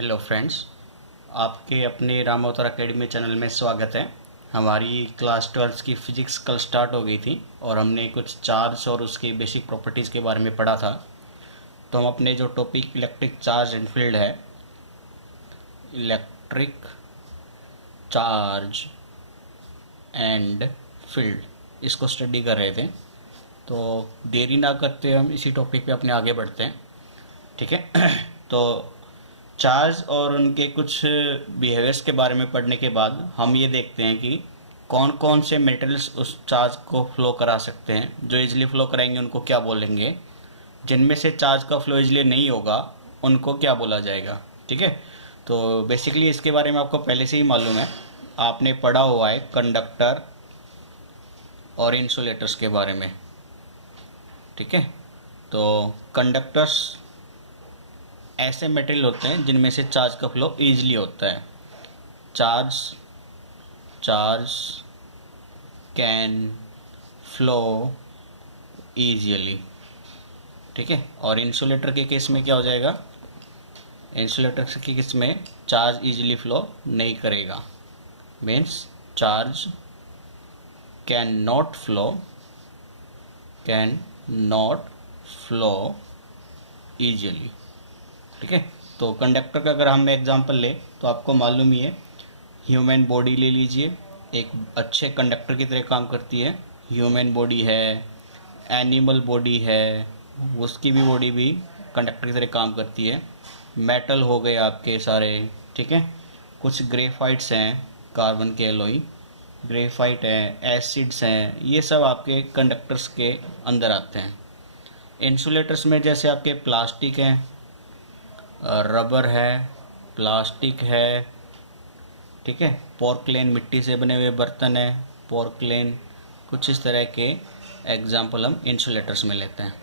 Hello friends, आपके अपने राम अवतार अकेडमी चैनल में स्वागत है। हमारी क्लास 12 की फ़िज़िक्स कल स्टार्ट हो गई थी और हमने कुछ चार्ज और उसकी बेसिक प्रॉपर्टीज़ के बारे में पढ़ा था। तो हम अपने जो topic electric charge and field है, इलेक्ट्रिक चार्ज एंड फील्ड, इसको स्टडी कर रहे थे। तो देरी ना करते हम इसी टॉपिक पे अपने आगे बढ़ते हैं, ठीक है। तो चार्ज और उनके कुछ बिहेवियर्स के बारे में पढ़ने के बाद हम ये देखते हैं कि कौन कौन से मेटल्स उस चार्ज को फ्लो करा सकते हैं। जो इजीली फ्लो कराएंगे उनको क्या बोलेंगे, जिनमें से चार्ज का फ्लो इजीली नहीं होगा उनको क्या बोला जाएगा, ठीक है। तो बेसिकली इसके बारे में आपको पहले से ही मालूम है, आपने पढ़ा हुआ है कंडक्टर और इंसुलेटर्स के बारे में, ठीक है। तो कंडक्टर्स ऐसे मटेरियल होते हैं जिनमें से चार्ज का फ्लो ईजिली होता है। चार्ज कैन फ्लो ईजिली, ठीक है। और इंसुलेटर के केस में क्या हो जाएगा, इंसुलेटर के केस में चार्ज ईजिली फ्लो नहीं करेगा, means charge can not flow easily, ठीक है। तो कंडक्टर का अगर हम एग्जांपल लें तो आपको मालूम ही है, ह्यूमन बॉडी ले लीजिए, एक अच्छे कंडक्टर की तरह काम करती है। ह्यूमन बॉडी है, एनिमल बॉडी है, उसकी भी बॉडी भी कंडक्टर की तरह काम करती है। मेटल हो गए आपके सारे, ठीक है। कुछ ग्रेफाइट्स हैं, कार्बन के एलॉय ग्रेफाइट हैं, एसिड्स हैं, ये सब आपके कंडक्टर्स के अंदर आते हैं। इंसुलेटर्स में जैसे आपके प्लास्टिक हैं, रबर है, प्लास्टिक है, ठीक है। पोर्कलेन, मिट्टी से बने हुए बर्तन है, पोर्कलेन, कुछ इस तरह के एग्जाम्पल हम इंसुलेटर्स में लेते हैं।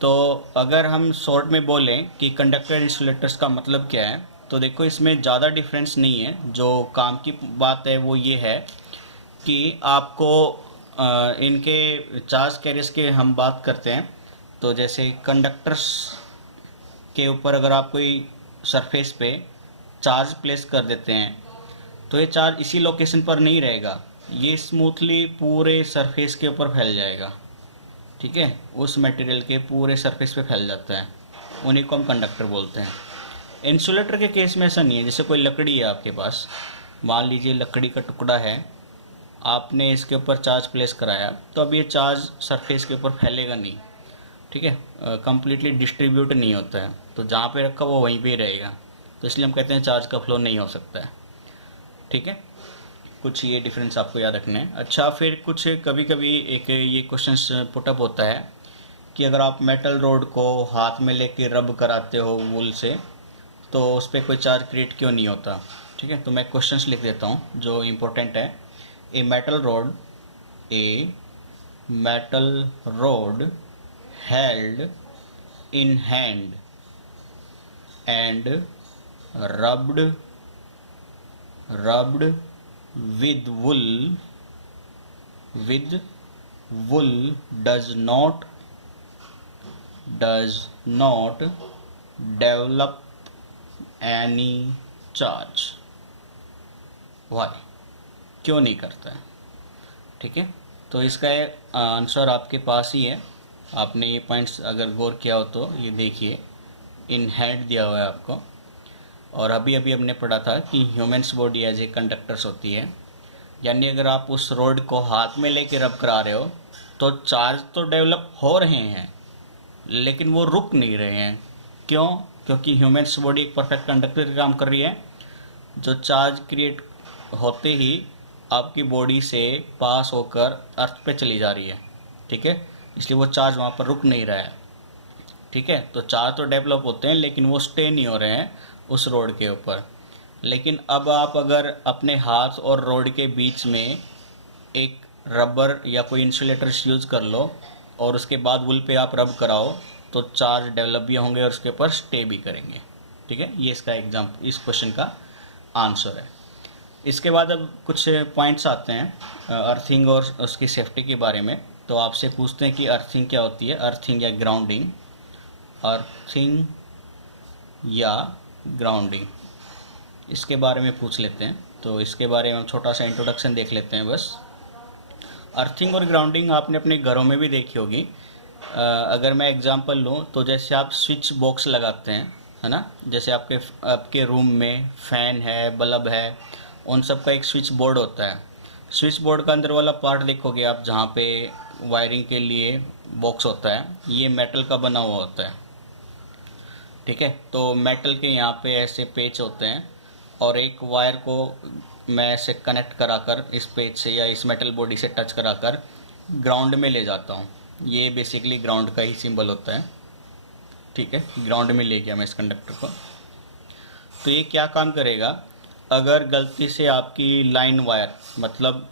तो अगर हम शॉर्ट में बोलें कि कंडक्टर इंसुलेटर्स का मतलब क्या है, तो देखो इसमें ज़्यादा डिफरेंस नहीं है। जो काम की बात है वो ये है कि आपको इनके चार्ज कैरियर्स के हम बात करते हैं। तो जैसे कंडक्टर्स के ऊपर अगर आप कोई सरफेस पे चार्ज प्लेस कर देते हैं तो ये चार्ज इसी लोकेशन पर नहीं रहेगा, ये स्मूथली पूरे सरफेस के ऊपर फैल जाएगा, ठीक है। उस मटेरियल के पूरे सरफेस पे फैल जाता है, उन्हीं को हम कंडक्टर बोलते हैं। इंसुलेटर के केस में ऐसा नहीं है। जैसे कोई लकड़ी है आपके पास, मान लीजिए लकड़ी का टुकड़ा है, आपने इसके ऊपर चार्ज प्लेस कराया तो अब ये चार्ज सरफेस के ऊपर फैलेगा नहीं, ठीक है, कम्प्लीटली डिस्ट्रीब्यूट नहीं होता है। तो जहाँ पे रखा वो वहीं पे ही रहेगा, तो इसलिए हम कहते हैं चार्ज का फ्लो नहीं हो सकता है, ठीक है। कुछ ये डिफरेंस आपको याद रखना है। अच्छा, फिर कुछ कभी कभी एक ये क्वेश्चन पुटअप होता है कि अगर आप मेटल रोड को हाथ में लेके रब कराते हो वूल से, तो उस पर कोई चार्ज क्रिएट क्यों नहीं होता, ठीक है। तो मैं क्वेश्चंस लिख देता हूँ जो इम्पोर्टेंट है। A metal road held in hand and rubbed with wool does not develop any charge. Why? क्यों नहीं करता है, ठीक है। तो इसका आंसर आपके पास ही है। आपने ये पॉइंट्स अगर गौर किया हो तो ये देखिए, इन हैंड दिया हुआ है आपको। और अभी अभी हमने पढ़ा था कि humans body as a conductors होती है, यानी अगर आप उस रोड को हाथ में लेके रब करा रहे हो तो चार्ज तो डेवलप हो रहे हैं लेकिन वो रुक नहीं रहे हैं। क्यों? क्योंकि ह्यूमन्स बॉडी एक परफेक्ट कंडक्टर का काम कर रही है। जो चार्ज क्रिएट होते ही आपकी बॉडी से पास होकर अर्थ पे चली जा रही है, ठीक है, इसलिए वो चार्ज वहाँ पर रुक नहीं रहा है, ठीक है। तो चार्ज तो डेवलप होते हैं लेकिन वो स्टे नहीं हो रहे हैं उस रोड के ऊपर। लेकिन अब आप अगर अपने हाथ और रोड के बीच में एक रबर या कोई इंसुलेटर यूज़ कर लो और उसके बाद वुल पे आप रब कराओ तो चार्ज डेवलप भी होंगे और उसके ऊपर स्टे भी करेंगे, ठीक है। ये इसका इस क्वेश्चन का आंसर है। इसके बाद अब कुछ पॉइंट्स आते हैं अर्थिंग और उसकी सेफ्टी के बारे में। तो आपसे पूछते हैं कि अर्थिंग क्या होती है, अर्थिंग या ग्राउंडिंग। अर्थिंग या ग्राउंडिंग, इसके बारे में पूछ लेते हैं। तो इसके बारे में हम छोटा सा इंट्रोडक्शन देख लेते हैं बस। अर्थिंग और ग्राउंडिंग आपने अपने घरों में भी देखी होगी। अगर मैं एग्जांपल लूँ तो जैसे आप स्विच बॉक्स लगाते हैं, है ना, जैसे आपके रूम में फ़ैन है, बल्ब है, उन सब का एक स्विच बोर्ड होता है। स्विच बोर्ड का अंदर वाला पार्ट देखोगे आप, जहाँ पे वायरिंग के लिए बॉक्स होता है, ये मेटल का बना हुआ होता है। ठीक है, तो मेटल के यहाँ पे ऐसे पेच होते हैं और एक वायर को मैं ऐसे कनेक्ट कराकर इस पेच से या इस मेटल बॉडी से टच कराकर ग्राउंड में ले जाता हूँ। ये बेसिकली ग्राउंड का ही सिंबल होता है। ठीक है, ग्राउंड में ले गया मैं इस कंडक्टर को। तो ये क्या काम करेगा, अगर गलती से आपकी लाइन वायर, मतलब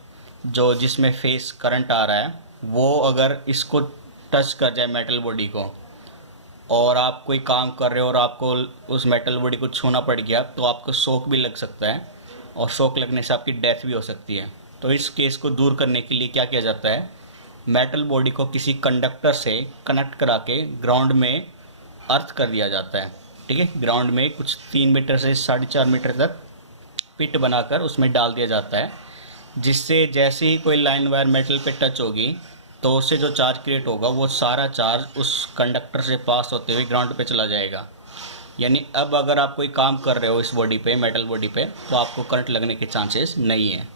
जो जिसमें फेस करंट आ रहा है, वो अगर इसको टच कर जाए मेटल बॉडी को, और आप कोई काम कर रहे हो और आपको उस मेटल बॉडी को छूना पड़ गया, तो आपको शॉक भी लग सकता है और शॉक लगने से आपकी डेथ भी हो सकती है। तो इस केस को दूर करने के लिए क्या किया जाता है, मेटल बॉडी को किसी कंडक्टर से कनेक्ट करा के ग्राउंड में अर्थ कर दिया जाता है। ठीक है, ग्राउंड में कुछ 3 मीटर से 4.5 मीटर तक पिट बनाकर उसमें डाल दिया जाता है, जिससे जैसे ही कोई लाइन वायर मेटल पे टच होगी तो उससे जो चार्ज क्रिएट होगा वो सारा चार्ज उस कंडक्टर से पास होते हुए ग्राउंड पे चला जाएगा। यानी अब अगर आप कोई काम कर रहे हो इस बॉडी पे, मेटल बॉडी पे, तो आपको करंट लगने के चांसेस नहीं है,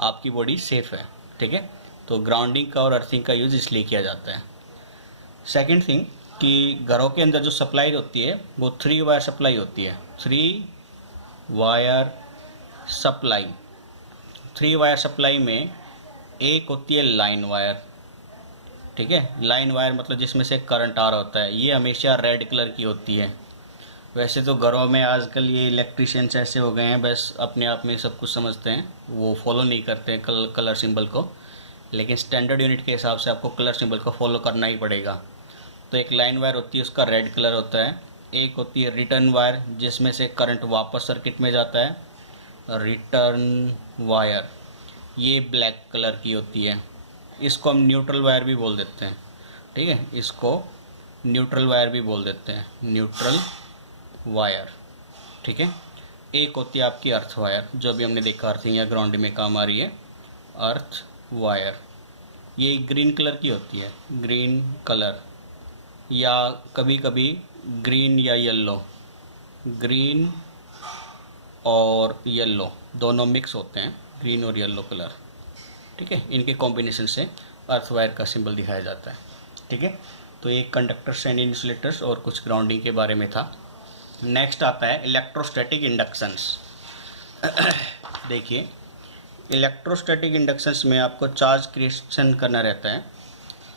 आपकी बॉडी सेफ है। ठीक है, तो ग्राउंडिंग का और अर्थिंग का यूज़ इसलिए किया जाता है। सेकेंड थिंग कि घरों के अंदर जो सप्लाई होती है वो 3 वायर सप्लाई होती है। 3 वायर सप्लाई, 3 वायर सप्लाई में एक होती है लाइन वायर। ठीक है, लाइन वायर मतलब जिसमें से करंट आ रहा होता है, ये हमेशा रेड कलर की होती है। वैसे तो घरों में आजकल ये इलेक्ट्रिशियंस ऐसे हो गए हैं, बस अपने आप में सब कुछ समझते हैं, वो फॉलो नहीं करते हैं कलर सिंबल को, लेकिन स्टैंडर्ड यूनिट के हिसाब से आपको कलर सिंबल को फॉलो करना ही पड़ेगा। तो एक लाइन वायर होती है, उसका रेड कलर होता है। एक होती है रिटर्न वायर, जिसमें से करंट वापस सर्किट में जाता है, रिटर्न वायर, ये ब्लैक कलर की होती है। इसको हम न्यूट्रल वायर भी बोल देते हैं। ठीक है, इसको न्यूट्रल वायर भी बोल देते हैं, न्यूट्रल वायर। ठीक है, एक होती है आपकी अर्थ वायर, जो भी हमने देखा अर्थिंग या ग्राउंड में काम आ रही है, अर्थ वायर। ये ग्रीन कलर की होती है, ग्रीन कलर, या कभी कभी ग्रीन या येलो, ग्रीन और येलो दोनों मिक्स होते हैं, ग्रीन और येलो कलर। ठीक है, इनके कॉम्बिनेशन से अर्थ वायर का सिंबल दिखाया जाता है। ठीक है, तो ये कंडक्टर्स एंड इंसुलेटर्स और कुछ ग्राउंडिंग के बारे में था। नेक्स्ट आता है इलेक्ट्रोस्टैटिक इंडक्शंस। देखिए, इलेक्ट्रोस्टैटिक इंडक्शंस में आपको चार्ज क्रिएशन करना रहता है,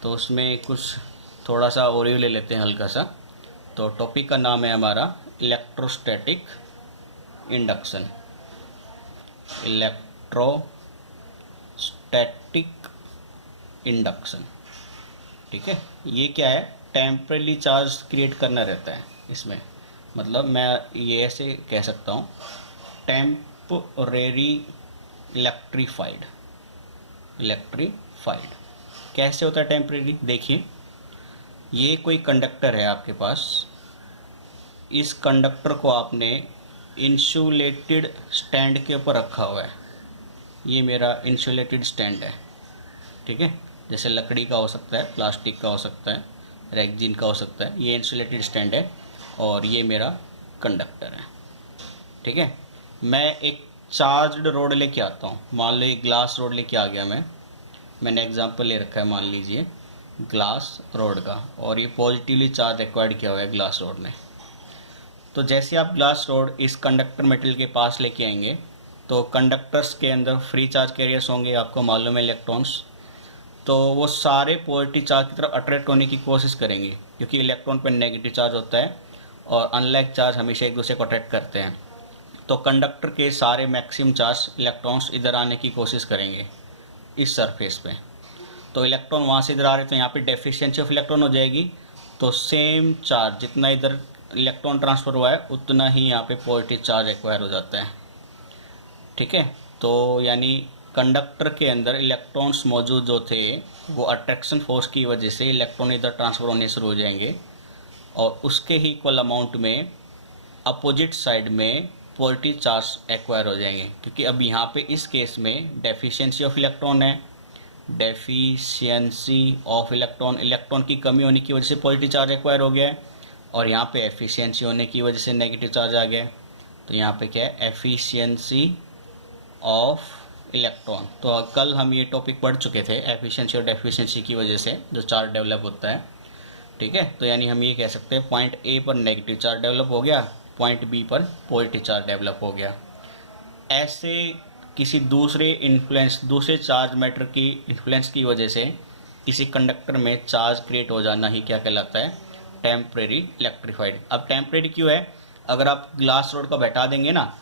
तो उसमें कुछ थोड़ा सा ओवरव्यू ले लेते हैं हल्का सा। तो टॉपिक का नाम है हमारा इलेक्ट्रोस्टैटिक इंडक्शन, इलेक्ट्रोस्टैटिक इंडक्शन। ठीक है, ये क्या है, टेम्परेरी चार्ज क्रिएट करना रहता है इसमें, मतलब मैं ये ऐसे कह सकता हूँ, टेम्परेरी इलेक्ट्रीफाइड। कैसे होता है टेम्परेरी, देखिए, ये कोई कंडक्टर है आपके पास, इस कंडक्टर को आपने इंसुलेटेड स्टैंड के ऊपर रखा हुआ है। ये मेरा इंसुलेटेड स्टैंड है। ठीक है, जैसे लकड़ी का हो सकता है, प्लास्टिक का हो सकता है, रेक्जिन का हो सकता है, ये इंसुलेटेड स्टैंड है और ये मेरा कंडक्टर है। ठीक है, मैं एक चार्ज्ड रोड लेके आता हूँ, मान लो एक ग्लास रोड लेके आ गया मैंने एग्जांपल ले रखा है, मान लीजिए ग्लास रोड का, और ये पॉजिटिवली चार्ज एक्वायर्ड किया हुआ है ग्लास रोड ने। तो जैसे आप ग्लास रोड इस कंडक्टर मेटल के पास लेके आएंगे, तो कंडक्टर्स के अंदर फ्री चार्ज कैरियर्स होंगे, आपको मालूम है, इलेक्ट्रॉन्स। तो वो सारे पॉजिटिव चार्ज की तरफ अट्रैक्ट होने की कोशिश करेंगे, क्योंकि इलेक्ट्रॉन पर नेगेटिव चार्ज होता है और अनलाइक चार्ज हमेशा एक दूसरे को अट्रैक्ट करते हैं। तो कंडक्टर के सारे मैक्सिमम चार्ज इलेक्ट्रॉन्स इधर आने की कोशिश करेंगे इस सरफेस पे। तो इलेक्ट्रॉन वहाँ से इधर आ रहे, तो यहाँ पे डेफिशिएंसी ऑफ इलेक्ट्रॉन हो जाएगी। तो सेम चार्ज जितना इधर इलेक्ट्रॉन ट्रांसफ़र हुआ है, उतना ही यहाँ पे पॉजिटिव चार्ज एक्वायर हो जाता है। ठीक है, तो यानी कंडक्टर के अंदर इलेक्ट्रॉन्स मौजूद जो थे, वो अट्रैक्शन फोर्स की वजह से इलेक्ट्रॉन इधर ट्रांसफ़र होने शुरू हो जाएंगे, और उसके ही इक्वल अमाउंट में अपोजिट साइड में पॉजिटिव चार्ज एक्वायर हो जाएंगे, क्योंकि अब यहाँ पे इस केस में डेफिशिएंसी ऑफ इलेक्ट्रॉन है, डेफिशिएंसी ऑफ इलेक्ट्रॉन, इलेक्ट्रॉन की कमी होने की वजह से पॉजिटिव चार्ज एक्वायर हो गया है, और यहाँ पे एफिशिएंसी होने की वजह से नेगेटिव चार्ज आ गया है। तो यहाँ पे क्या है, एफिशिएंसी ऑफ इलेक्ट्रॉन। तो कल हम ये टॉपिक पढ़ चुके थे, एफिशिएंसी और डेफिशिएंसी की वजह से जो चार्ज डेवलप होता है। ठीक है, तो यानी हम ये कह सकते हैं पॉइंट ए पर नेगेटिव चार्ज डेवलप हो गया, पॉइंट बी पर पॉजिटिव चार्ज डेवलप हो गया। ऐसे किसी दूसरे चार्ज मैटर की इन्फ्लुएंस की वजह से किसी कंडक्टर में चार्ज क्रिएट हो जाना ही क्या कहलाता है, टेम्परेरी इलेक्ट्रीफाइड। अब टेम्परेरी क्यों है, अगर आप ग्लास रोड को बैठा देंगे ना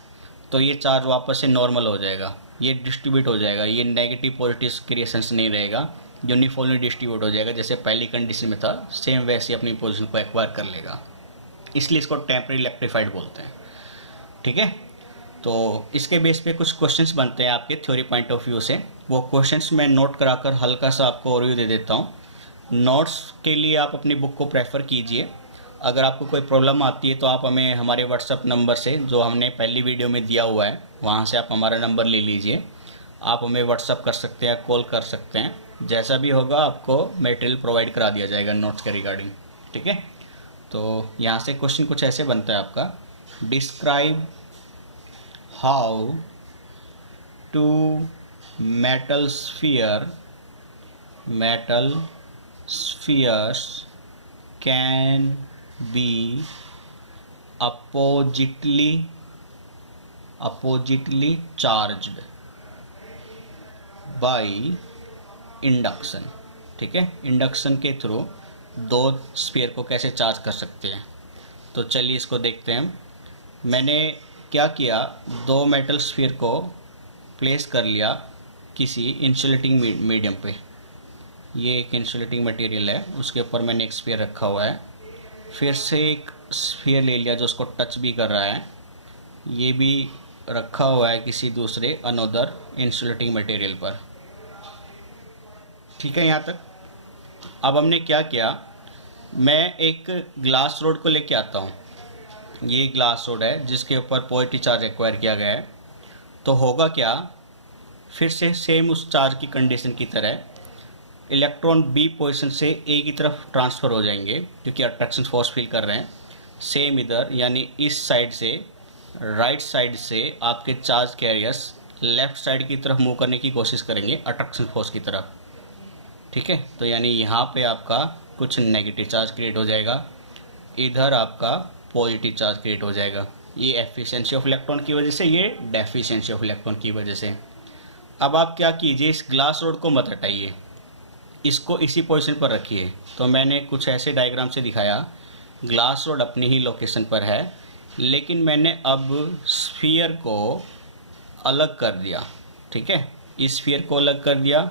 तो ये चार्ज वापस से नॉर्मल हो जाएगा, ये डिस्ट्रीब्यूट हो जाएगा, ये नेगेटिव पॉजिटिव क्रिएशंस नहीं रहेगा, यूनिफॉर्मली डिस्ट्रीब्यूट हो जाएगा। जैसे पहली कंडीशन में था सेम वैसे अपनी पोजीशन को एक्वायर कर लेगा, इसलिए इसको टेम्परेरी इलेक्ट्रीफाइड बोलते हैं। ठीक है, तो इसके बेस पे कुछ क्वेश्चंस बनते हैं आपके थ्योरी पॉइंट ऑफ व्यू से, वो क्वेश्चंस मैं नोट कराकर हल्का सा आपको ओवरव्यू दे देता हूँ। नोट्स के लिए आप अपनी बुक को प्रेफर कीजिए। अगर आपको कोई प्रॉब्लम आती है तो आप हमें हमारे व्हाट्सअप नंबर से, जो हमने पहली वीडियो में दिया हुआ है, वहाँ से आप हमारा नंबर ले लीजिए। आप हमें व्हाट्सअप कर सकते हैं, कॉल कर सकते हैं, जैसा भी होगा आपको मटेरियल प्रोवाइड करा दिया जाएगा नोट्स के रिगार्डिंग। ठीक है, तो यहाँ से क्वेश्चन कुछ ऐसे बनता है आपका, describe how two metal spheres can be oppositely charged by induction. ठीक है, इंडक्शन के थ्रू दो स्फीयर को कैसे चार्ज कर सकते हैं, तो चलिए इसको देखते हैं। मैंने क्या किया, दो मेटल स्फीयर को प्लेस कर लिया किसी इंसुलेटिंग मीडियम पे। ये एक इंसुलेटिंग मटेरियल है, उसके ऊपर मैंने एक स्फीयर रखा हुआ है। फिर से एक स्फीयर ले लिया जो उसको टच भी कर रहा है, ये भी रखा हुआ है किसी दूसरे अनदर इंसुलेटिंग मटेरियल पर। ठीक है यहाँ तक। अब हमने क्या किया, मैं एक ग्लास रोड को लेके आता हूँ, ये ग्लास रोड है जिसके ऊपर पॉजिटिव चार्ज एक्वायर किया गया है। तो होगा क्या, फिर से सेम उस चार्ज की कंडीशन की तरह इलेक्ट्रॉन बी पोजीशन से ए की तरफ ट्रांसफ़र हो जाएंगे, क्योंकि अट्रैक्शन फोर्स फील कर रहे हैं। सेम इधर, यानी इस साइड से, राइट साइड से आपके चार्ज कैरियर्स लेफ्ट साइड की तरफ मूव करने की कोशिश करेंगे अट्रैक्शन फोर्स की तरफ। ठीक है, तो यानी यहाँ पे आपका कुछ नेगेटिव चार्ज क्रिएट हो जाएगा, इधर आपका पॉजिटिव चार्ज क्रिएट हो जाएगा। ये एफिशिएंसी ऑफ इलेक्ट्रॉन की वजह से, ये डेफिशिएंसी ऑफ इलेक्ट्रॉन की वजह से। अब आप क्या कीजिए, इस ग्लास रोड को मत हटाइए, इसको इसी पोजीशन पर रखिए। तो मैंने कुछ ऐसे डायग्राम से दिखाया, ग्लास रोड अपनी ही लोकेशन पर है, लेकिन मैंने अब स्फीयर को अलग कर दिया। ठीक है, इस स्फीयर को अलग कर दिया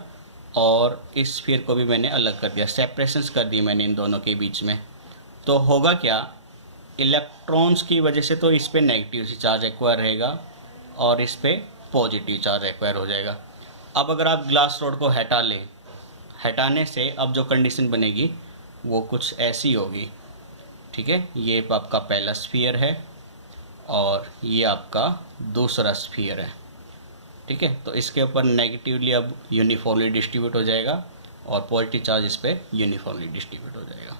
और इस स्फीयर को भी मैंने अलग कर दिया, सेपरेशंस कर दी मैंने इन दोनों के बीच में। तो होगा क्या, इलेक्ट्रॉन्स की वजह से तो इस पे नेगेटिव चार्ज एक्वायर रहेगा और इस पे पॉजिटिव चार्ज एक्वायर हो जाएगा। अब अगर आप ग्लास रोड को हटा लें, हटाने से अब जो कंडीशन बनेगी वो कुछ ऐसी होगी। ठीक है, ये आपका पहला स्फीयर है और ये आपका दूसरा स्फीयर है। ठीक है, तो इसके ऊपर नेगेटिवली अब यूनिफॉर्मली डिस्ट्रीब्यूट हो जाएगा और पॉजिटिव चार्ज इस पर यूनिफॉर्मली डिस्ट्रीब्यूट हो जाएगा।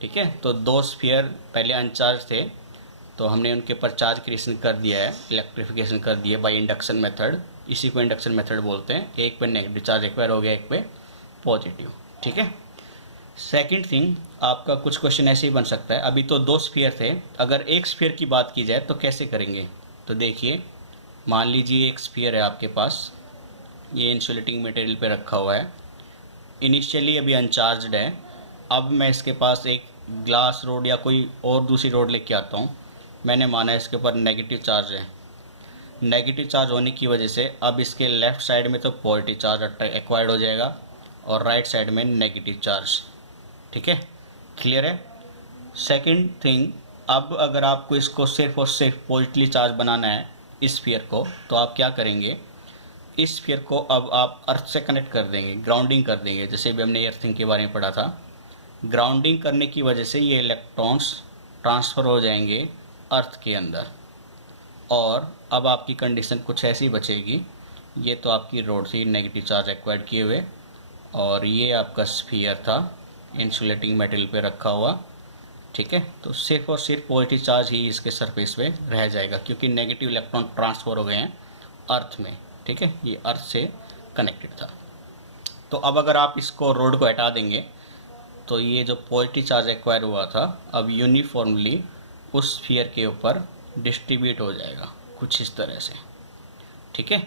ठीक है, तो दो स्फीयर पहले अनचार्ज थे, तो हमने उनके ऊपर चार्ज क्रिएशन कर दिया है, इलेक्ट्रिफिकेशन कर दिया बाय इंडक्शन मेथड, इसी को इंडक्शन मेथड बोलते हैं। एक पे नेगेटिव चार्ज एक्वायर हो गया, एक पे पॉजिटिव। ठीक है, सेकंड थिंग, आपका कुछ क्वेश्चन ऐसे ही बन सकता है, अभी तो दो स्फीयर थे, अगर एक स्फीयर की बात की जाए तो कैसे करेंगे। तो देखिए, मान लीजिए एक स्फीयर है आपके पास, ये इंसुलेटिंग मटेरियल पे रखा हुआ है, इनिशियली अभी अनचार्ज्ड है। अब मैं इसके पास एक ग्लास रोड या कोई और दूसरी रोड लेके आता हूँ, मैंने माना इसके ऊपर नेगेटिव चार्ज है। नेगेटिव चार्ज होने की वजह से अब इसके लेफ़्ट साइड में तो पॉजिटिव चार्ज एक्वायर्ड हो जाएगा और राइट साइड में नेगेटिव चार्ज। ठीक है, क्लियर है। सेकंड थिंग, अब अगर आपको इसको सिर्फ और सिर्फ पॉजिटिवली चार्ज बनाना है इस स्फीयर को, तो आप क्या करेंगे, इस स्फीयर को अब आप अर्थ से कनेक्ट कर देंगे, ग्राउंडिंग कर देंगे, जैसे भी हमने अर्थिंग के बारे में पढ़ा था। ग्राउंडिंग करने की वजह से ये इलेक्ट्रॉन्स ट्रांसफ़र हो जाएंगे अर्थ के अंदर। और अब आपकी कंडीशन कुछ ऐसी बचेगी, ये तो आपकी रोड थी नेगेटिव चार्ज एक्वायर्ड किए हुए, और ये आपका स्फीयर था इंसुलेटिंग मेटेरियल पे रखा हुआ, ठीक है। तो सिर्फ और सिर्फ पॉजिटिव चार्ज ही इसके सरफेस पे रह जाएगा, क्योंकि नेगेटिव इलेक्ट्रॉन ट्रांसफर हो गए हैं अर्थ में, ठीक है। ये अर्थ से कनेक्टेड था। तो अब अगर आप इसको रोड को हटा देंगे तो ये जो पॉजिटिव चार्ज एक्वायर हुआ था अब यूनिफॉर्मली उस स्फीयर के ऊपर डिस्ट्रीब्यूट हो जाएगा कुछ इस तरह से, ठीक है।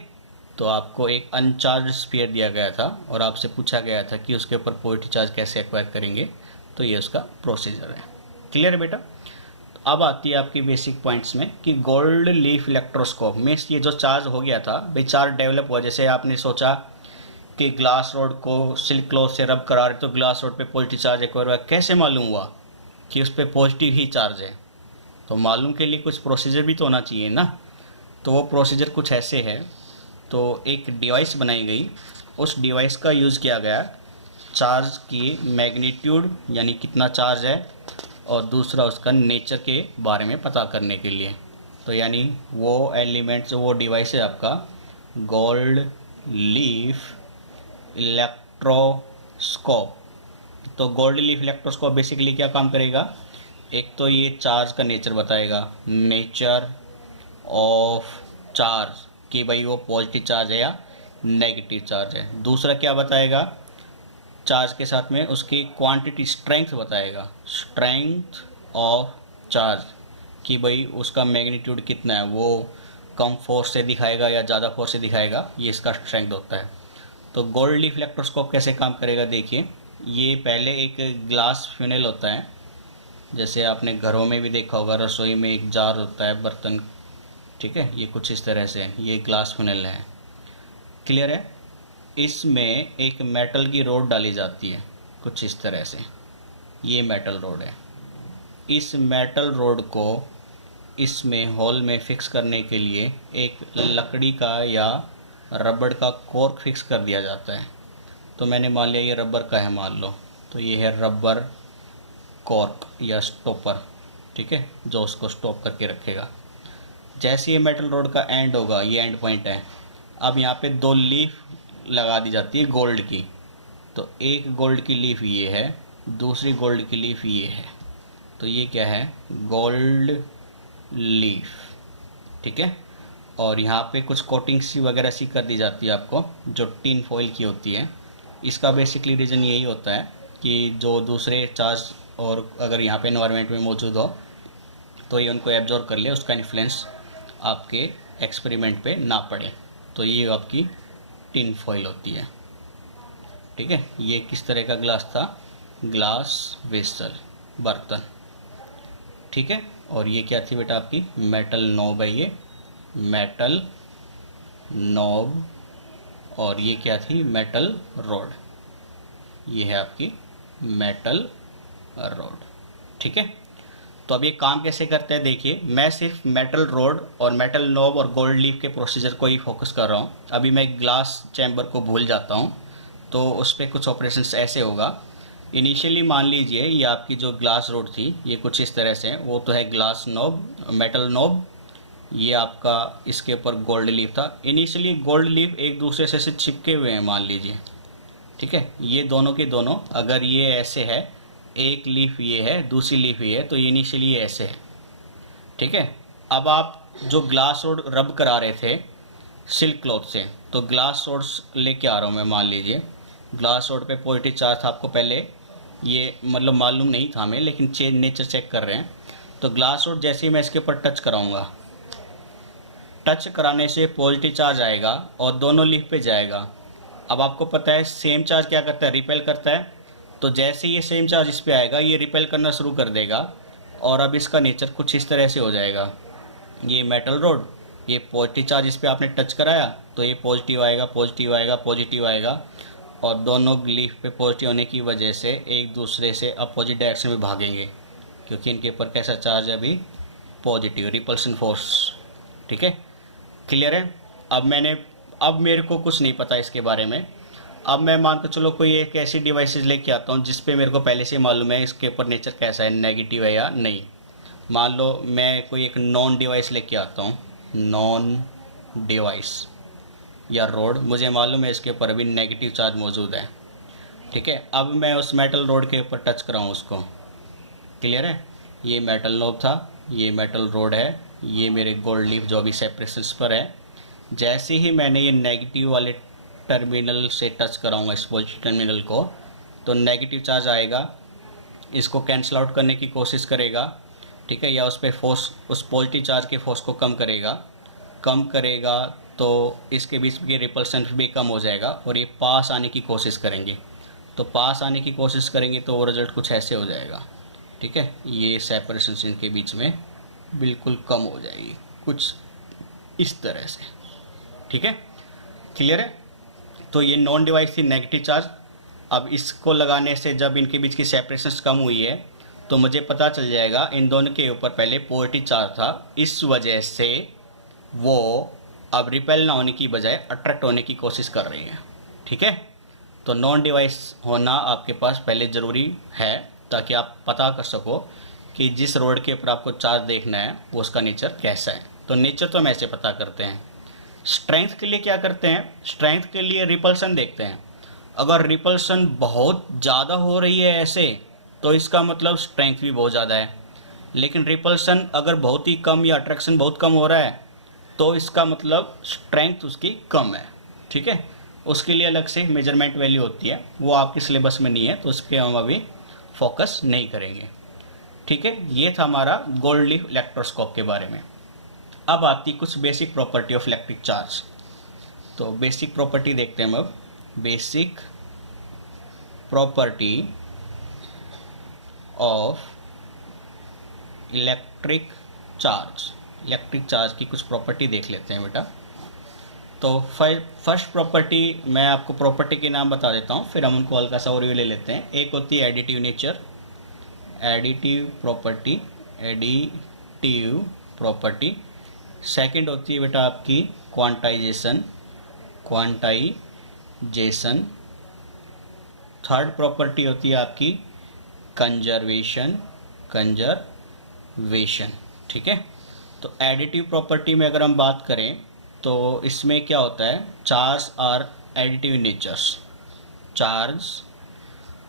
तो आपको एक अनचार्ज स्फीयर दिया गया था और आपसे पूछा गया था कि उसके ऊपर पॉजिटिव चार्ज कैसे एक्वायर करेंगे, तो ये उसका प्रोसीजर है। क्लियर है बेटा? तो अब आती है आपकी बेसिक पॉइंट्स में कि गोल्ड लीफ इलेक्ट्रोस्कोप में ये जो चार्ज हो गया था भाई, चार्ज डेवलप हुआ। जैसे आपने सोचा कि ग्लास रोड को सिल्क क्लॉथ से रब करा रहे तो ग्लास रोड पे पॉजिटिव चार्ज एक्वायर हुआ, कैसे मालूम हुआ कि उस पर पॉजिटिव ही चार्ज है? तो मालूम के लिए कुछ प्रोसीजर भी तो होना चाहिए ना। तो वो प्रोसीजर कुछ ऐसे है। तो एक डिवाइस बनाई गई, उस डिवाइस का यूज़ किया गया चार्ज की मैग्नीट्यूड यानी कितना चार्ज है, और दूसरा उसका नेचर के बारे में पता करने के लिए। तो यानी वो एलिमेंट जो वो डिवाइस है आपका गोल्ड लीफ इलेक्ट्रोस्कोप। तो गोल्ड लीफ इलेक्ट्रोस्कोप बेसिकली क्या काम करेगा? एक तो ये चार्ज का नेचर बताएगा, नेचर ऑफ चार्ज, कि भाई वो पॉजिटिव चार्ज है या नेगेटिव चार्ज है। दूसरा क्या बताएगा? चार्ज के साथ में उसकी क्वांटिटी, स्ट्रेंथ बताएगा, स्ट्रेंथ ऑफ चार्ज, कि भाई उसका मैग्नीट्यूड कितना है, वो कम फोर्स से दिखाएगा या ज़्यादा फोर्स से दिखाएगा, ये इसका स्ट्रेंथ होता है। तो गोल्ड लीफ इलेक्ट्रोस्कोप कैसे काम करेगा देखिए। ये पहले एक ग्लास फ्यूनेल होता है, जैसे आपने घरों में भी देखा होगा, रसोई में एक जार होता है बर्तन, ठीक है। ये कुछ इस तरह से ये ग्लास फ्यूनेल है। क्लियर है? इसमें एक मेटल की रोड डाली जाती है कुछ इस तरह से, ये मेटल रोड है। इस मेटल रोड को इसमें होल में फिक्स करने के लिए एक लकड़ी का या रबड़ का कॉर्क फिक्स कर दिया जाता है। तो मैंने मान लिया ये रबर का है, मान लो, तो ये है रबर कॉर्क या स्टॉपर, ठीक है, जो उसको स्टॉप करके रखेगा। जैसे ये मेटल रोड का एंड होगा, ये एंड पॉइंट है, अब यहाँ पे दो लीफ लगा दी जाती है गोल्ड की। तो एक गोल्ड की लीफ ये है, दूसरी गोल्ड की लीफ ये है। तो ये क्या है? गोल्ड लीफ, ठीक है। और यहाँ पे कुछ कोटिंग सी वगैरह सी कर दी जाती है आपको, जो टिन फॉइल की होती है। इसका बेसिकली रीज़न यही होता है कि जो दूसरे चार्ज और अगर यहाँ पे एनवायरनमेंट में मौजूद हो तो ये उनको एब्जॉर्ब कर ले, उसका इन्फ्लुएंस आपके एक्सपेरिमेंट पे ना पड़े। तो ये आपकी टिन फॉइल होती है, ठीक है। ये किस तरह का ग्लास था? ग्लास वेसल, बर्तन, ठीक है। और ये क्या थी बेटा? आपकी मेटल नॉब है, ये मेटल नॉब। और ये क्या थी? Metal rod. ये है आपकी मेटल रॉड, ठीक है। तो अब ये काम कैसे करते हैं देखिए। मैं सिर्फ मेटल रॉड और मेटल नॉब और गोल्ड लीफ के प्रोसीजर को ही फोकस कर रहा हूँ। अभी मैं ग्लास चैम्बर को भूल जाता हूँ, तो उस पर कुछ ऑपरेशंस ऐसे होगा। इनिशियली मान लीजिए ये आपकी जो ग्लास रोड थी ये कुछ इस तरह से, वो तो है ग्लास नॉब, मेटल नॉब, ये आपका इसके ऊपर गोल्ड लीफ था। इनिशियली गोल्ड लीफ एक दूसरे से चिपके हुए हैं मान लीजिए, ठीक है। ये दोनों के दोनों, अगर ये ऐसे है, एक लीफ ये है, दूसरी लीफ ये है, तो ये इनिशियली ये ऐसे है, ठीक है। अब आप जो ग्लास रोड रब करा रहे थे सिल्क क्लॉथ से, तो ग्लास रोड लेके आ रहा हूँ मैं, मान लीजिए ग्लास रोड पे पॉजिटिव चार्ज था, आपको पहले ये मतलब मालूम नहीं था हमें, लेकिन नेचर चेक कर रहे हैं। तो ग्लास रोड जैसे ही मैं इसके ऊपर टच कराऊंगा, टच कराने से पॉजिटिव चार्ज आएगा और दोनों लीफ पे जाएगा। अब आपको पता है सेम चार्ज क्या करता है? रिपेल करता है। तो जैसे ये सेम चार्ज इस पे आएगा, ये रिपेल करना शुरू कर देगा, और अब इसका नेचर कुछ इस तरह से हो जाएगा। ये मेटल रोड, ये पॉजिटिव चार्ज इस पर आपने टच कराया तो ये पॉजिटिव आएगा, पॉजिटिव आएगा, पॉजिटिव आएगा, और दोनों लीफ पे पॉजिटिव होने की वजह से एक दूसरे से अपोजिट डायरेक्शन में भागेंगे, क्योंकि इनके ऊपर कैसा चार्ज है? अभी पॉजिटिव, रिपल्सन फोर्स, ठीक है। क्लियर है? अब मेरे को कुछ नहीं पता इसके बारे में। अब मैं मान के चलो कोई एक ऐसी डिवाइसेस लेके आता हूँ जिस पे मेरे को पहले से मालूम है इसके ऊपर नेचर कैसा है, नेगेटिव है या नहीं। मान लो मैं कोई एक नॉन डिवाइस लेके आता हूँ, नॉन डिवाइस या रोड, मुझे मालूम है इसके ऊपर भी नेगेटिव चार्ज मौजूद है, ठीक है। अब मैं उस मेटल रोड के ऊपर टच कराऊँ उसको, क्लियर है। ये मेटल नोब था, ये मेटल रोड है, ये मेरे गोल्ड लीफ जो भी सेपरेशंस पर है। जैसे ही मैंने ये नेगेटिव वाले टर्मिनल से टच कराऊंगा इस पॉजिटिव टर्मिनल को, तो नेगेटिव चार्ज आएगा, इसको कैंसिल आउट करने की कोशिश करेगा, ठीक है, या उस पर फोर्स, उस पॉजिटिव चार्ज के फोर्स को कम करेगा तो इसके बीच के रिपल्सन भी कम हो जाएगा और ये पास आने की कोशिश करेंगे। तो पास आने की कोशिश करेंगे तो वो रिजल्ट कुछ ऐसे हो जाएगा, ठीक है। ये सेपरेशन इनके बीच में बिल्कुल कम हो जाएगी, कुछ इस तरह से, ठीक है, क्लियर है। तो ये नॉन डिवाइस थी नेगेटिव चार्ज। अब इसको लगाने से जब इनके बीच की सेपरेशन कम हुई है तो मुझे पता चल जाएगा इन दोनों के ऊपर पहले पॉजिटिव चार्ज था, इस वजह से वो अब रिपेल ना होने की बजाय अट्रैक्ट होने की कोशिश कर रही है, ठीक है। तो नॉन डिवाइस होना आपके पास पहले ज़रूरी है ताकि आप पता कर सको कि जिस रोड के ऊपर आपको चार्ज देखना है वो उसका नेचर कैसा है। तो नेचर तो हम ऐसे पता करते हैं। स्ट्रेंथ के लिए क्या करते हैं, स्ट्रेंथ के लिए रिपल्सन देखते हैं। अगर रिपल्सन बहुत ज़्यादा हो रही है ऐसे, तो इसका मतलब स्ट्रेंथ भी बहुत ज़्यादा है। लेकिन रिपल्सन अगर बहुत ही कम या अट्रैक्शन बहुत कम हो रहा है तो इसका मतलब स्ट्रेंथ उसकी कम है, ठीक है। उसके लिए अलग से मेजरमेंट वैल्यू होती है, वो आपके सिलेबस में नहीं है तो उस पर हम अभी फोकस नहीं करेंगे, ठीक है। ये था हमारा गोल्ड लीफ इलेक्ट्रोस्कोप के बारे में। अब आती कुछ basic property of electric charge. तो बेसिक प्रॉपर्टी देखते हैं हम अब। Basic property of electric charge, electric charge की कुछ प्रॉपर्टी देख लेते हैं बेटा। तो फर्स्ट प्रॉपर्टी, मैं आपको प्रॉपर्टी के नाम बता देता हूँ, फिर हम उनको हल्का सा ओवरव्यू ले लेते हैं। एक होती है additive nature, additive property, additive property. Second होती है बेटा आपकी क्वांटाइजेशन, क्वांटाइजेशन। थर्ड प्रॉपर्टी होती है आपकी कंजर्वेशन, कंजर्वेशन, ठीक है। तो एडिटिव प्रॉपर्टी में अगर हम बात करें तो इसमें क्या होता है, charge are additive natures, charge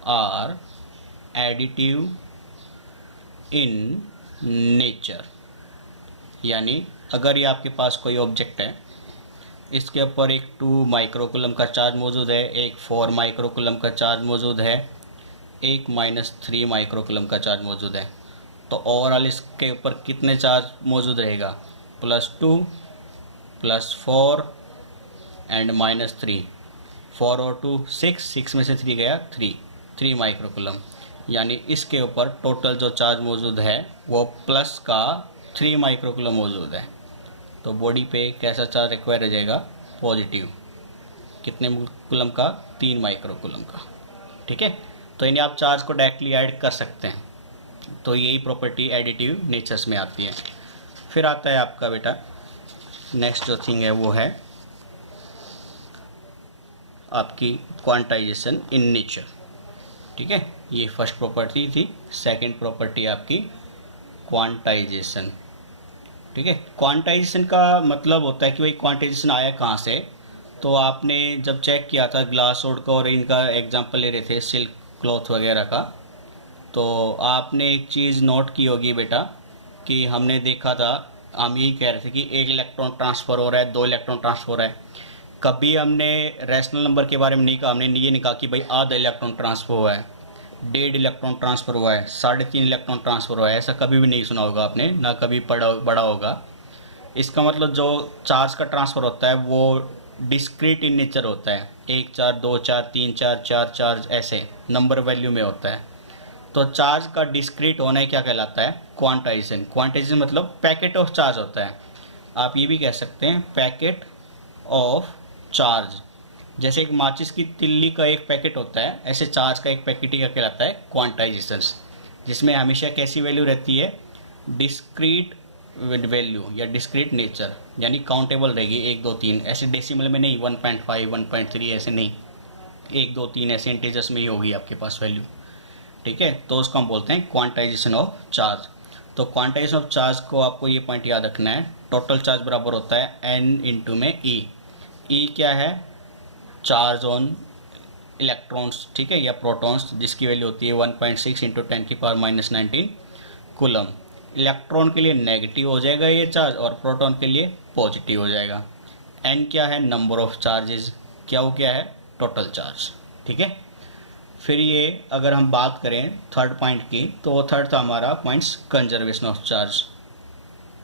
are additive in nature. यानी अगर ये आपके पास कोई ऑब्जेक्ट है, इसके ऊपर एक 2 माइक्रोकूलम का चार्ज मौजूद है, एक 4 माइक्रोकूलम का चार्ज मौजूद है, एक -3 माइक्रोकूलम का चार्ज मौजूद है, तो ओवरऑल इसके ऊपर कितने चार्ज मौजूद रहेगा, +2 +4 एंड -3, 4 और 2 6 में से 3 गया 3 माइक्रोकूलम। यानी इसके ऊपर टोटल जो चार्ज मौजूद है वो प्लस का 3 माइक्रोकूलम मौजूद है। तो बॉडी पे कैसा चार्ज रिक्वायर रह जाएगा, पॉजिटिव, कितने कूलम का, 3 माइक्रोकूलम का, ठीक है। तो इन्हें आप चार्ज को डायरेक्टली ऐड कर सकते हैं। तो यही प्रॉपर्टी एडिटिव नेचर्स में आती है। फिर आता है आपका बेटा नेक्स्ट जो थिंग है वो है आपकी क्वांटाइजेशन इन नेचर, ठीक है। ये फर्स्ट प्रॉपर्टी थी। सेकंड प्रॉपर्टी आपकी क्वांटाइजेशन, ठीक है। क्वांटाइजेशन का मतलब होता है कि भाई क्वांटाइजेशन आया कहाँ से। तो आपने जब चेक किया था ग्लास रोड का और इनका एग्जांपल ले रहे थे सिल्क क्लॉथ वगैरह का, तो आपने एक चीज़ नोट की होगी बेटा कि हमने देखा था, हम यही कह रहे थे कि 1 इलेक्ट्रॉन ट्रांसफ़र हो रहा है, 2 इलेक्ट्रॉन ट्रांसफ़र हो रहा है। कभी हमने रैशनल नंबर के बारे में नहीं कहा, हमने ये नहीं कहा कि भाई आधा इलेक्ट्रॉन ट्रांसफ़र हुआ है, 1.5 इलेक्ट्रॉन ट्रांसफ़र हुआ है, 3.5 इलेक्ट्रॉन ट्रांसफ़र हुआ है, ऐसा कभी भी नहीं सुना होगा आपने, ना कभी बड़ा होगा। इसका मतलब जो चार्ज का ट्रांसफ़र होता है वो डिस्क्रीट इन नेचर होता है, 1 4 2 4 3 4 4 चार्ज ऐसे नंबर वैल्यू में होता है। तो चार्ज का डिस्क्रीट होना ही क्या कहलाता है, क्वांटाइजेशन। क्वांटाइजेशन मतलब पैकेट ऑफ चार्ज होता है। आप ये भी कह सकते हैं पैकेट ऑफ चार्ज। जैसे एक माचिस की तिल्ली का एक पैकेट होता है, ऐसे चार्ज का एक पैकेट ही क्या कहलाता है, क्वांटाइजेशन, जिसमें हमेशा कैसी वैल्यू रहती है, डिस्क्रीट वैल्यू या डिस्क्रीट नेचर, यानी काउंटेबल रहेगी 1 2 3, ऐसे डेसिमल में नहीं, 1.5 1.3 ऐसे नहीं, 1 2 3 ऐसे इंटीजर्स में ही होगी आपके पास वैल्यू, ठीक है। तो उसको हम बोलते हैं क्वांटाइजेशन ऑफ चार्ज। तो क्वांटाइजेशन ऑफ चार्ज को आपको ये पॉइंट याद रखना है, टोटल चार्ज बराबर होता है n इंटू में E। E क्या है? चार्ज ऑन इलेक्ट्रॉन्स, ठीक है, या प्रोटॉन्स, जिसकी वैल्यू होती है 1.6 इंटू 10⁻⁹ कूलम। इलेक्ट्रॉन के लिए नेगेटिव हो जाएगा ये चार्ज और प्रोटॉन के लिए पॉजिटिव हो जाएगा। n क्या है? Number of charges. क्या वो क्या है? टोटल चार्ज, ठीक है। फिर ये अगर हम बात करें थर्ड पॉइंट की, तो वो थर्ड था हमारा points conservation of charge.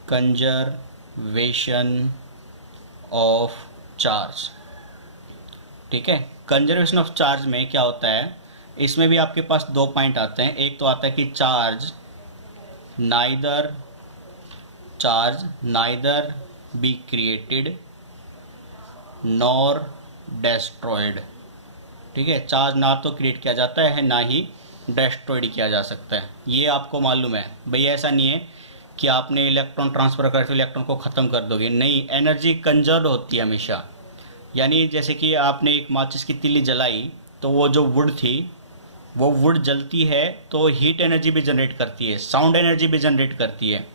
Conservation of charge, ठीक है। कंजर्वेशन ऑफ चार्ज में क्या होता है, इसमें भी आपके पास दो पॉइंट आते हैं। एक तो आता है कि charge neither be created nor destroyed, ठीक है। चार्ज ना तो क्रिएट किया जाता है ना ही डेस्ट्रॉयड किया जा सकता है। ये आपको मालूम है भाई, ऐसा नहीं है कि आपने इलेक्ट्रॉन ट्रांसफ़र करके इलेक्ट्रॉन को ख़त्म कर दोगे, नहीं, एनर्जी कंजर्व होती है हमेशा। यानी जैसे कि आपने एक माचिस की तीली जलाई, तो वो जो वुड थी वो वुड जलती है तो हीट एनर्जी भी जनरेट करती है, साउंड एनर्जी भी जनरेट करती है,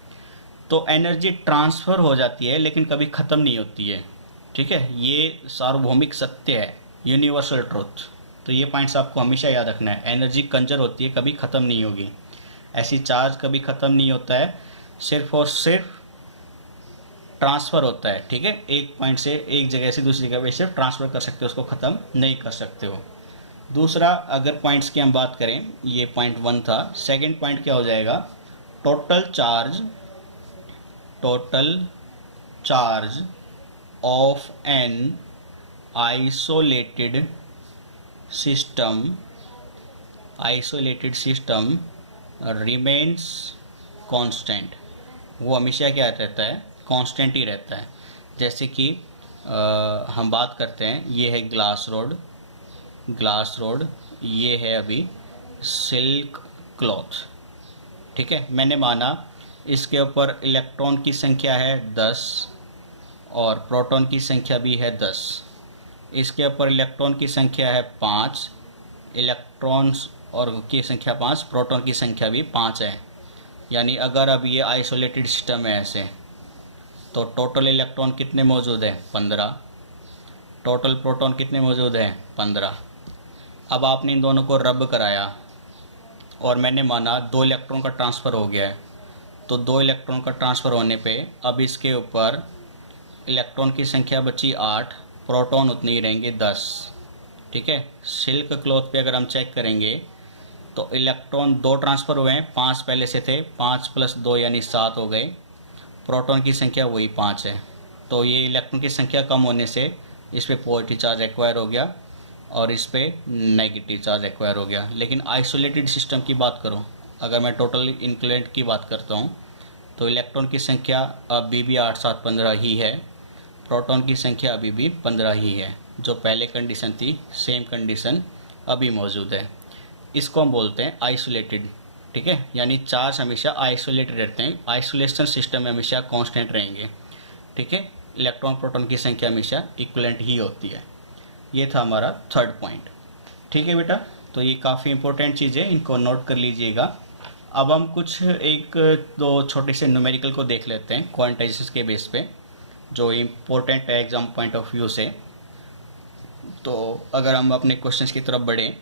तो एनर्जी ट्रांसफ़र हो जाती है लेकिन कभी ख़त्म नहीं होती है, ठीक है। ये सार्वभौमिक सत्य है, यूनिवर्सल ट्रुथ। तो ये पॉइंट्स आपको हमेशा याद रखना है, एनर्जी कंजर्व होती है, कभी ख़त्म नहीं होगी। ऐसी चार्ज कभी ख़त्म नहीं होता है, सिर्फ और सिर्फ ट्रांसफ़र होता है, ठीक है। एक पॉइंट से एक जगह से दूसरी जगह पे सिर्फ ट्रांसफ़र कर सकते हो, उसको ख़त्म नहीं कर सकते हो। दूसरा, अगर पॉइंट्स की हम बात करें, ये पॉइंट 1 था। सेकंड पॉइंट क्या हो जाएगा? Total charge of an isolated system remains constant. वो हमेशा क्या रहता है? कांस्टेंट ही रहता है। जैसे कि हम बात करते हैं, ये है ग्लास रोड, ये है अभी सिल्क क्लॉथ, ठीक है। मैंने माना इसके ऊपर इलेक्ट्रॉन की संख्या है 10 और प्रोटॉन की संख्या भी है 10। इसके ऊपर इलेक्ट्रॉन की संख्या है 5, इलेक्ट्रॉन्स और की संख्या 5, प्रोटॉन की संख्या भी 5 है। यानी अगर अब ये आइसोलेटेड सिस्टम है ऐसे, तो टोटल इलेक्ट्रॉन कितने मौजूद हैं? 15। टोटल प्रोटॉन कितने मौजूद हैं? 15। अब आपने इन दोनों को रब कराया और मैंने माना 2 इलेक्ट्रॉन का ट्रांसफ़र हो गया है, तो 2 इलेक्ट्रॉन का ट्रांसफ़र होने पे अब इसके ऊपर इलेक्ट्रॉन की संख्या बची 8, प्रोटॉन उतने ही रहेंगे 10, ठीक है। सिल्क क्लॉथ पे अगर हम चेक करेंगे तो इलेक्ट्रॉन 2 ट्रांसफ़र हुए हैं, 5 पहले से थे, 5 + 2 यानी 7 हो गए। प्रोटॉन की संख्या वही 5 है, तो ये इलेक्ट्रॉन की संख्या कम होने से इस पर पॉजिटिव चार्ज एक्वायर हो गया और इस पर नेगेटिव चार्ज एक्वायर हो गया। लेकिन आइसोलेटेड सिस्टम की बात करूँ, अगर मैं टोटल इंक्लूडेड की बात करता हूँ, तो इलेक्ट्रॉन की संख्या अभी भी 8, 7, 15 ही है, प्रोटॉन की संख्या अभी भी 15 ही है। जो पहले कंडीशन थी सेम कंडीशन अभी मौजूद है। इसको हम बोलते हैं आइसोलेटेड, ठीक है। यानी चार्ज हमेशा आइसोलेटेड रहते हैं, आइसोलेशन सिस्टम में हमेशा कांस्टेंट रहेंगे, ठीक है। इलेक्ट्रॉन प्रोटॉन की संख्या हमेशा इक्विवेलेंट ही होती है। ये था हमारा थर्ड पॉइंट, ठीक है बेटा। तो ये काफ़ी इंपॉर्टेंट चीज़ है, इनको नोट कर लीजिएगा। अब हम कुछ 1-2 छोटे से न्यूमेरिकल को देख लेते हैं क्वांटाइजेशन के बेस पे, जो इम्पोर्टेंट है एग्जाम पॉइंट ऑफ व्यू से। तो अगर हम अपने क्वेश्चंस की तरफ बढ़ें,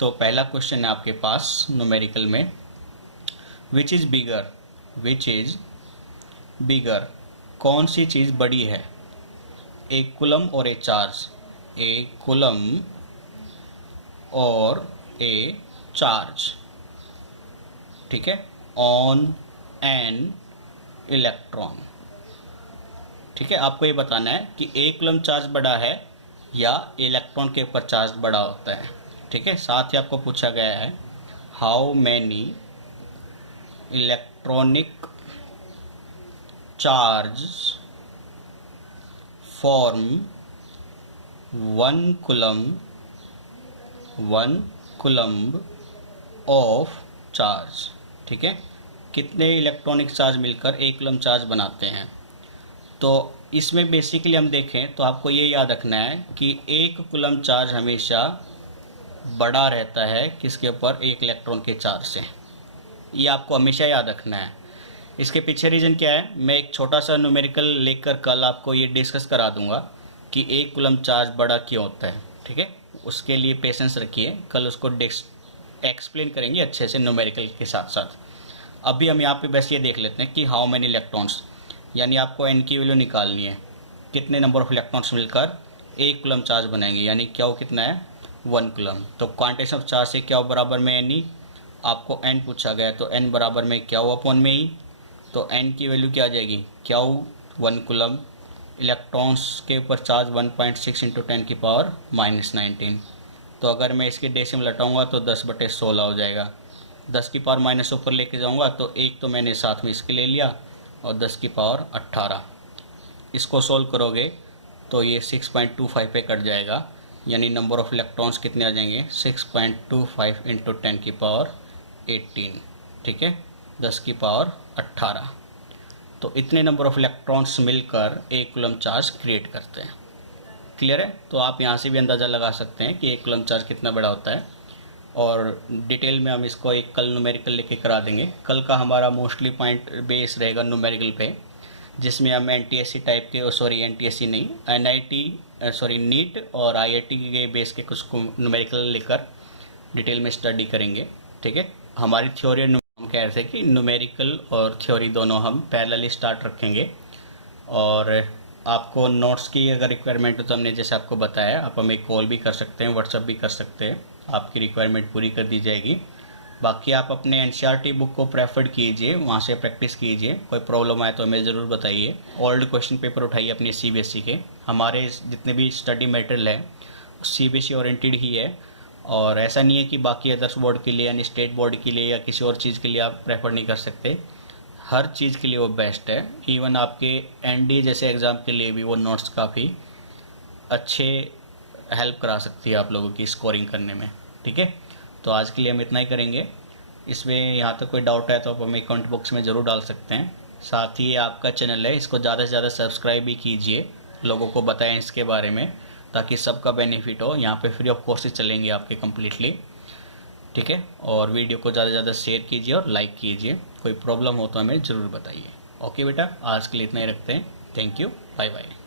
तो पहला क्वेश्चन है आपके पास न्यूमेरिकल में, विच इज़ बिगर, कौन सी चीज़ बड़ी है? ए कूलम और ए चार्ज, ए कूलम और ए चार्ज, ठीक है, ऑन एन इलेक्ट्रॉन, ठीक है। आपको ये बताना है कि ए कूलम चार्ज बड़ा है या इलेक्ट्रॉन के ऊपर चार्ज बड़ा होता है, ठीक है। साथ ही आपको पूछा गया है how many electronic charge form 1 coulomb of charge, ठीक है। कितने इलेक्ट्रॉनिक चार्ज मिलकर 1 कूलम्ब चार्ज बनाते हैं? तो इसमें बेसिकली हम देखें तो आपको ये याद रखना है कि 1 कूलम्ब चार्ज हमेशा बड़ा रहता है किसके ऊपर? 1 इलेक्ट्रॉन के चार्ज से। ये आपको हमेशा याद रखना है। इसके पीछे रीज़न क्या है, मैं एक छोटा सा न्यूमेरिकल लेकर कल आपको ये डिस्कस करा दूंगा कि 1 कूलम चार्ज बड़ा क्यों होता है। ठीक है, उसके लिए पेशेंस रखिए, कल उसको एक्सप्लेन करेंगे अच्छे से न्यूमेरिकल के साथ साथ। अभी हम यहाँ पे बस ये देख लेते हैं कि हाउ मैनी इलेक्ट्रॉन्स, यानी आपको एन की वैल्यू निकालनी है, कितने नंबर ऑफ इलेक्ट्रॉन्स मिलकर 1 कूलम चार्ज बनाएंगे, यानी क्या कितना है 1 कूलम। तो क्वांटिटी ऑफ चार्ज से क्या बराबर में एन ई, आपको एन पूछा गया तो एन बराबर में क्या अपॉन में ई, तो एन की वैल्यू क्या आ जाएगी क्या 1 कूलम, इलेक्ट्रॉन्स के ऊपर चार्ज 1.6 इंटू 10 की पावर -19। तो अगर मैं इसके डेसिमल हटाऊंगा तो 10/16 हो जाएगा। 10 की पावर माइनस ऊपर लेके जाऊंगा तो एक तो मैंने साथ में इसके ले लिया और 10 की पावर 18। इसको सोल्व करोगे तो ये 6.25 पे कट जाएगा, यानी नंबर ऑफ इलेक्ट्रॉन्स कितने आ जाएंगे 6.25 इंटू 10 की पावर 18। ठीक है, 10 की पावर 18। तो इतने नंबर ऑफ इलेक्ट्रॉन्स मिलकर 1 कूलम चार्ज क्रिएट करते हैं। क्लियर है, तो आप यहाँ से भी अंदाज़ा लगा सकते हैं कि 1 कूलम चार्ज कितना बड़ा होता है, और डिटेल में हम इसको एक कल न्यूमेरिकल लेके करा देंगे। कल का हमारा मोस्टली पॉइंट बेस रहेगा न्यूमेरिकल पे, जिसमें हम एनटीएससी टाइप के, सॉरी एनटीएससी नहीं, एनआईटी सॉरी नीट और आईआईटी के बेस के कुछ न्यूमेरिकल लेकर डिटेल में स्टडी करेंगे। ठीक है, हमारी थ्योरी हम कह रहे थे कि न्यूमेरिकल और थ्योरी दोनों हम पैरेलली स्टार्ट रखेंगे, और आपको नोट्स की अगर रिक्वायरमेंट हो तो हमने जैसे आपको बताया, आप हमें कॉल भी कर सकते हैं, व्हाट्सअप भी कर सकते हैं, आपकी रिक्वायरमेंट पूरी कर दी जाएगी। बाकी आप अपने एनसीईआरटी बुक को प्रेफर्ड कीजिए, वहाँ से प्रैक्टिस कीजिए, कोई प्रॉब्लम आए तो हमें ज़रूर बताइए। ओल्ड क्वेश्चन पेपर उठाइए अपने सीबीएसई के, हमारे जितने भी स्टडी मटेरियल है सीबीएसई ओरिएंटेड ही है, और ऐसा नहीं है कि बाकी अदर्स बोर्ड के लिए यानी स्टेट बोर्ड के लिए या किसी और चीज़ के लिए आप प्रेफर नहीं कर सकते। हर चीज़ के लिए वो बेस्ट है, इवन आपके एनडी जैसे एग्ज़ाम के लिए भी वो नोट्स काफ़ी अच्छे हेल्प करा सकती है आप लोगों की स्कोरिंग करने में। ठीक है, तो आज के लिए हम इतना ही करेंगे। इसमें यहाँ तक कोई डाउट है तो आप हमें कमेंट बॉक्स में ज़रूर डाल सकते हैं। साथ ही आपका चैनल है, इसको ज़्यादा से ज़्यादा सब्सक्राइब भी कीजिए, लोगों को बताएं इसके बारे में, ताकि सबका बेनिफिट हो। यहाँ पे फ्री ऑफ कोर्सेज चलेंगे आपके कम्प्लीटली। ठीक है, और वीडियो को ज़्यादा से ज़्यादा शेयर कीजिए और लाइक कीजिए। कोई प्रॉब्लम हो तो हमें ज़रूर बताइए। ओके बेटा, आज के लिए इतना ही रखते हैं। Thank you, bye bye.